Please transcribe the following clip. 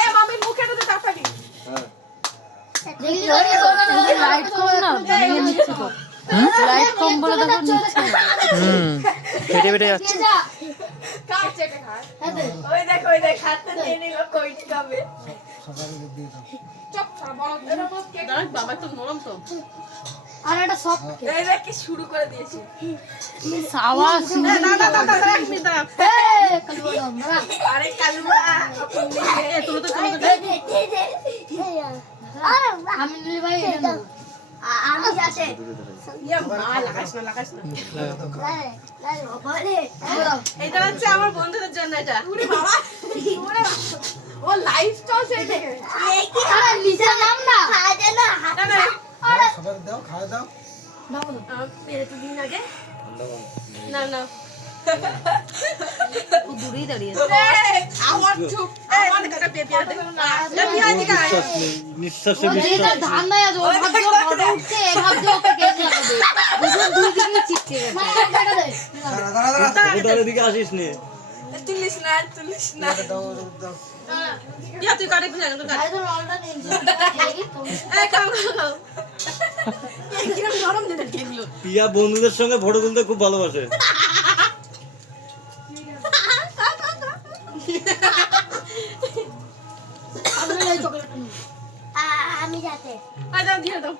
এ মামির মুখে তো তাড়াতাড়ি লাইট কম না ভেঙে নিচ্ছে তো লাইট কম বলে দেখো নিচ্ছে ফেটে ফেটে যাচ্ছে। কার চেটে খায় ওই দেখ হাতে নিয়ে নিল কইটি খাবে চপ বড় এর মত কেক বাবা তো নরম তো আর এটা সব এই দেখ কি শুরু করে দিয়েছে আওয়াজ না এক মিনিট দাঁড়া আরে কালুয়া এ তুলো তো আমি নিলে ভাই এটা নেবো। আমি যাচ্ছে ইয়া মা লাগাস না এটা হচ্ছে আমার বন্ধুদের জন্য এটা ওরে বাবা ও লাইভ চলছে দেখে এই কি আরে নিচে নাম না খাওয়া যায় না সবাই দাও খাওয়া দাও পেরে তো দিন আগে না না ও দূরেই দাঁড়িয়ে আমার চুপ আমার কাছে পেপিয়া দে নিঃশ্বাস নেই, নিঃশ্বাসে ও যেটা বিশ্বাস নেই। ধান নাই আজ ও ভাবছে ও ফটো উঠছে এ ভাবছে ওকে কেক লাগাবে দুজন দুই দিকে চিটকে গেছে কবুতরের দিকে আসিস নে। তুলিস না দাও দাও ইয়া তুই কাটে বুঝা তো কাট আরে তো রলটা নিয়ে এই কাম এই কিরম গরম দিতে কেকলো পিয়া বন্ধুদের সঙ্গে ফটো তুলতে খুব ভালোবাসে। আমি এই চকলেটটা নিই আমি যাচ্ছে আয় দাও দিয়ে দাও